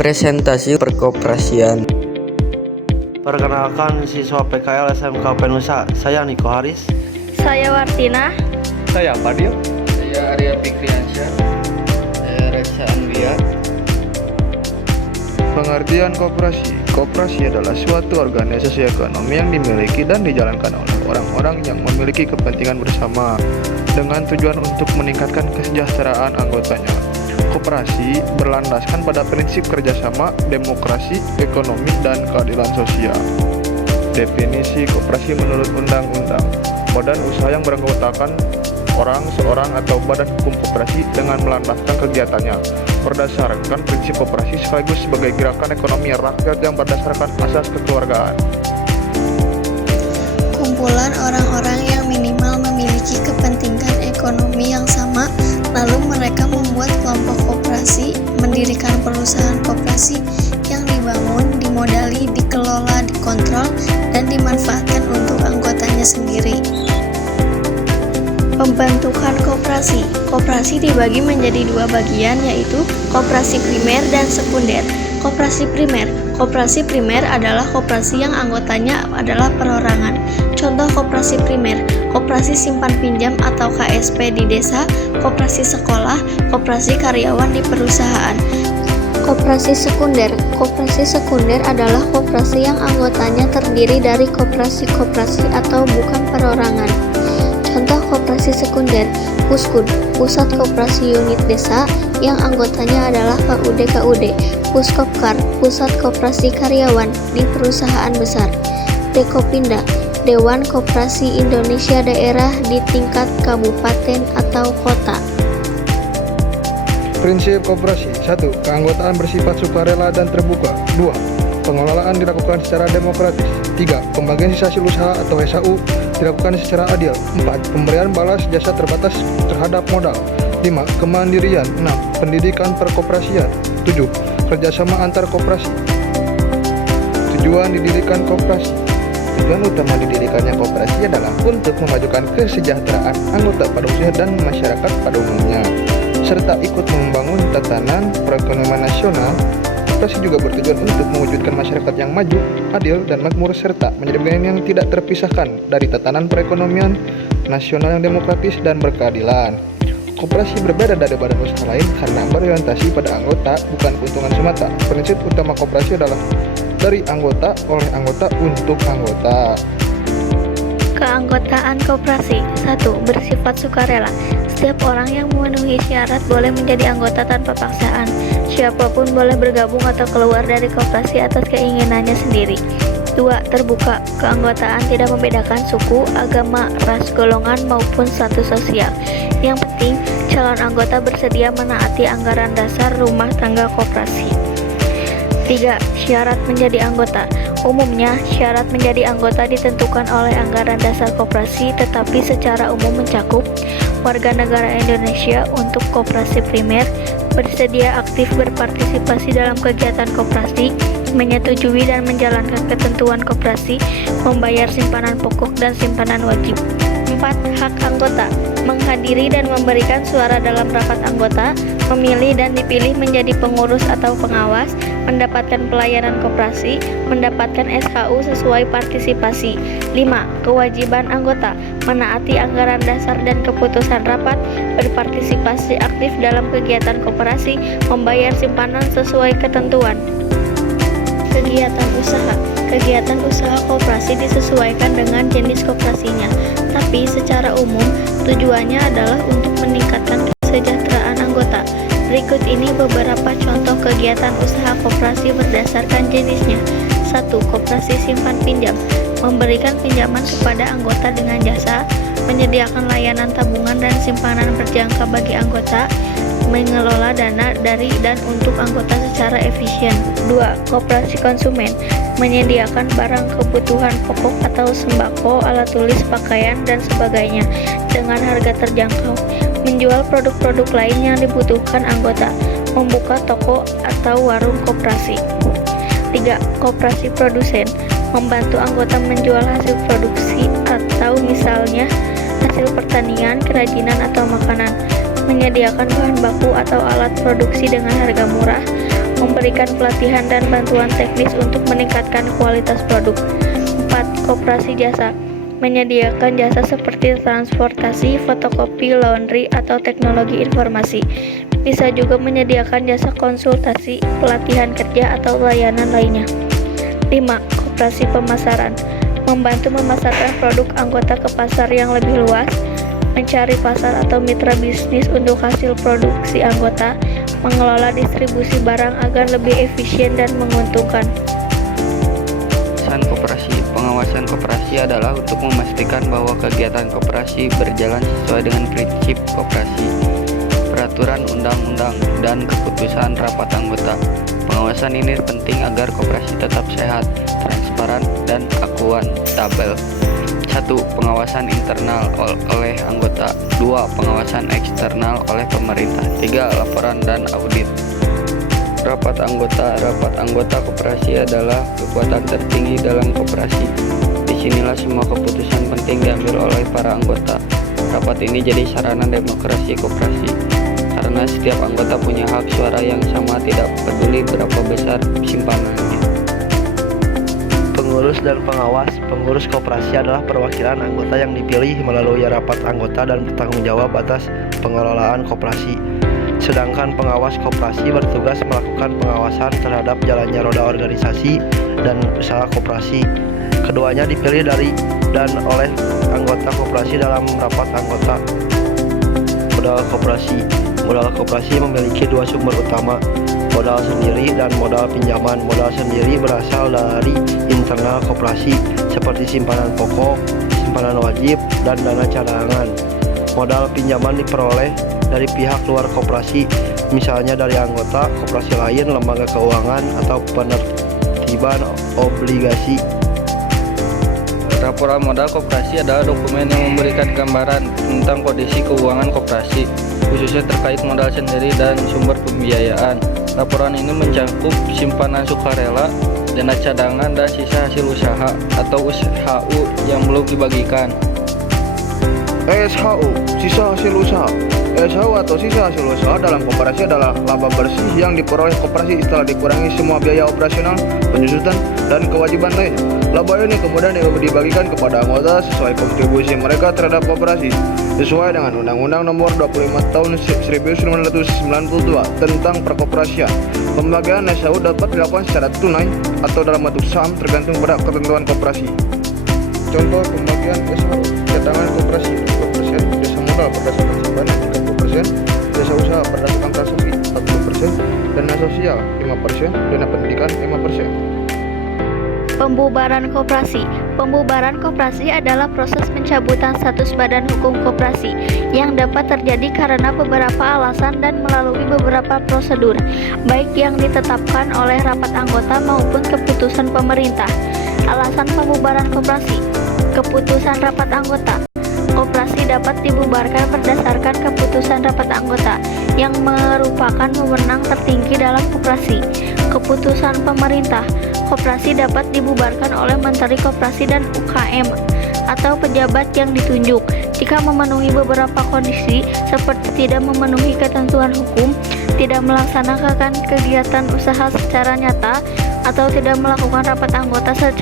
Presentasi perkoperasian. Perkenalkan, siswa PKL SMK Penusa. Saya Niko Haris. Saya Wartina. Saya Fadil. Saya Arya Fikriansyah. Saya Reksa Anwia. Pengertian koperasi. Koperasi adalah suatu organisasi ekonomi yang dimiliki dan dijalankan oleh orang-orang yang memiliki kepentingan bersama dengan tujuan untuk meningkatkan kesejahteraan anggotanya. Koperasi berlandaskan pada prinsip kerjasama, demokrasi, ekonomi, dan keadilan sosial. Definisi koperasi menurut Undang-Undang: badan usaha yang beranggotakan orang, seorang, atau badan hukum koperasi dengan melandaskan kegiatannya berdasarkan prinsip koperasi sekaligus sebagai gerakan ekonomi rakyat yang berdasarkan asas kekeluargaan. Kumpulan orang-orang yang minimal memiliki kepentingan ekonomi yang sama, lalu mereka membuat kelompok koperasi, mendirikan perusahaan koperasi yang dibangun, dimodali, dikelola, dikontrol, dan dimanfaatkan untuk anggotanya sendiri. Pembentukan koperasi. Koperasi dibagi menjadi dua bagian, yaitu koperasi primer dan sekunder. Koperasi primer. Koperasi primer adalah koperasi yang anggotanya adalah perorangan. Contoh koperasi primer: koperasi simpan pinjam atau KSP di desa, koperasi sekolah, koperasi karyawan di perusahaan. Koperasi sekunder. Koperasi sekunder adalah koperasi yang anggotanya terdiri dari koperasi-koperasi atau bukan perorangan. Contoh koperasi sekunder: Puskud, Pusat Koperasi Unit Desa, yang anggotanya adalah KUD-KUD. Puskopkar, Pusat Koperasi Karyawan di perusahaan besar. Dekopinda, Dewan Koperasi Indonesia Daerah di tingkat kabupaten atau kota. Prinsip koperasi. 1. Keanggotaan bersifat sukarela dan terbuka. 2. Pengelolaan dilakukan secara demokratis. 3. Pembagian sisa hasil usaha atau SAU dilakukan secara adil. 4. Pemberian balas jasa terbatas terhadap modal. 5. Kemandirian. 6. Pendidikan perkoperasian. 7. Kerjasama antar koperasi. Tujuan didirikan koperasi. Tujuan utama didirikannya koperasi adalah untuk memajukan kesejahteraan anggota pada usaha dan masyarakat pada umumnya, serta ikut membangun tatanan perekonomian nasional. Koperasi juga bertujuan untuk mewujudkan masyarakat yang maju, adil, dan makmur, serta menjadi bagian yang tidak terpisahkan dari tatanan perekonomian nasional yang demokratis dan berkeadilan. Koperasi berbeda dari badan usaha lain karena berorientasi pada anggota, bukan keuntungan semata. Prinsip utama koperasi adalah dari anggota, oleh anggota, untuk anggota. Keanggotaan koperasi. 1. Bersifat sukarela. Setiap orang yang memenuhi syarat boleh menjadi anggota tanpa paksaan. Siapapun boleh bergabung atau keluar dari koperasi atas keinginannya sendiri. 2. Terbuka. Keanggotaan tidak membedakan suku, agama, ras, golongan, maupun status sosial. Yang penting, calon anggota bersedia menaati anggaran dasar rumah tangga koperasi. 3. Syarat menjadi anggota. Umumnya, syarat menjadi anggota ditentukan oleh anggaran dasar koperasi, tetapi secara umum mencakup warga negara Indonesia untuk koperasi primer, bersedia aktif berpartisipasi dalam kegiatan koperasi, menyetujui dan menjalankan ketentuan koperasi, membayar simpanan pokok dan simpanan wajib. 4. Hak anggota. Menghadiri dan memberikan suara dalam rapat anggota, memilih dan dipilih menjadi pengurus atau pengawas, mendapatkan pelayanan koperasi, mendapatkan SKU sesuai partisipasi. 5. Kewajiban anggota. Menaati anggaran dasar dan keputusan rapat, berpartisipasi aktif dalam kegiatan koperasi, membayar simpanan sesuai ketentuan. Kegiatan usaha. Kegiatan usaha koperasi disesuaikan dengan jenis koperasinya, tapi secara umum tujuannya adalah untuk meningkatkan kesejahteraan anggota. Berikut ini beberapa contoh kegiatan usaha koperasi berdasarkan jenisnya. 1. Koperasi simpan pinjam. Memberikan pinjaman kepada anggota dengan jasa, menyediakan layanan tabungan dan simpanan berjangka bagi anggota, mengelola dana dari dan untuk anggota secara efisien. 2. Koperasi konsumen. Menyediakan barang kebutuhan pokok atau sembako, alat tulis, pakaian, dan sebagainya dengan harga terjangkau. Menjual produk-produk lain yang dibutuhkan anggota. Membuka toko atau warung koperasi. 3. Koperasi produsen. Membantu anggota menjual hasil produksi atau misalnya hasil pertanian, kerajinan, atau makanan. Menyediakan bahan baku atau alat produksi dengan harga murah, memberikan pelatihan dan bantuan teknis untuk meningkatkan kualitas produk. 4. Koperasi jasa menyediakan jasa seperti transportasi, fotokopi, laundry, atau teknologi informasi. Bisa juga menyediakan jasa konsultasi, pelatihan kerja, atau layanan lainnya. 5. Koperasi pemasaran membantu memasarkan produk anggota ke pasar yang lebih luas, mencari pasar atau mitra bisnis untuk hasil produksi anggota, mengelola distribusi barang agar lebih efisien dan menguntungkan. Pengawasan koperasi adalah untuk memastikan bahwa kegiatan koperasi berjalan sesuai dengan prinsip koperasi, peraturan undang-undang, dan keputusan rapat anggota. Pengawasan ini penting agar koperasi tetap sehat, transparan, dan akuntabel. 1. Pengawasan internal oleh anggota. 2. Pengawasan eksternal oleh pemerintah. 3. Laporan dan audit. Rapat anggota koperasi adalah kekuatan tertinggi dalam koperasi. Disinilah semua keputusan penting diambil oleh para anggota. Rapat ini jadi sarana demokrasi koperasi, karena setiap anggota punya hak suara yang sama, tidak peduli berapa besar simpanannya. Pengurus dan pengawas. Pengurus koperasi adalah perwakilan anggota yang dipilih melalui rapat anggota dan bertanggung jawab atas pengelolaan koperasi. Sedangkan pengawas koperasi bertugas melakukan pengawasan terhadap jalannya roda organisasi dan usaha koperasi. Keduanya dipilih dari dan oleh anggota koperasi dalam rapat anggota. Modal koperasi. Modal koperasi memiliki dua sumber utama, modal sendiri dan modal pinjaman. Modal sendiri berasal dari internal koperasi seperti simpanan pokok, simpanan wajib, dan dana cadangan. Modal pinjaman diperoleh dari pihak luar koperasi, misalnya dari anggota koperasi lain, lembaga keuangan, atau penertiban obligasi. Laporan modal koperasi adalah dokumen yang memberikan gambaran tentang kondisi keuangan koperasi, khususnya terkait modal sendiri dan sumber pembiayaan. Laporan ini mencakup simpanan sukarela, dana cadangan, dan sisa hasil usaha atau SHU yang belum dibagikan. SHU, sisa hasil usaha. SHU atau sisa hasil usaha dalam koperasi adalah laba bersih yang diperoleh koperasi setelah dikurangi semua biaya operasional, penyusutan, dan kewajiban lain. Laba ini kemudian dibagikan kepada anggota sesuai kontribusi mereka terhadap koperasi, sesuai dengan Undang-Undang Nomor 25 Tahun 1992 tentang Perkoperasian. Pembagian SHU dapat dilakukan secara tunai atau dalam bentuk saham tergantung pada ketentuan koperasi. Contoh pembagian SHU: cadangan koperasi 20%, jasa modal berdasarkan simpanan 30%, jasa usaha berdasarkan transaksi 40%, dana sosial 5%, dana pendidikan 5%. Pembubaran koperasi. Pembubaran koperasi adalah proses pencabutan status badan hukum koperasi yang dapat terjadi karena beberapa alasan dan melalui beberapa prosedur, baik yang ditetapkan oleh rapat anggota maupun keputusan pemerintah. Alasan pembubaran koperasi. Keputusan rapat anggota. Koperasi dapat dibubarkan berdasarkan keputusan rapat anggota yang merupakan wewenang tertinggi dalam koperasi. Keputusan pemerintah. Koperasi dapat dibubarkan oleh Menteri Koperasi dan UKM atau pejabat yang ditunjuk jika memenuhi beberapa kondisi seperti tidak memenuhi ketentuan hukum, tidak melaksanakan kegiatan usaha secara nyata, atau tidak melakukan rapat anggota secara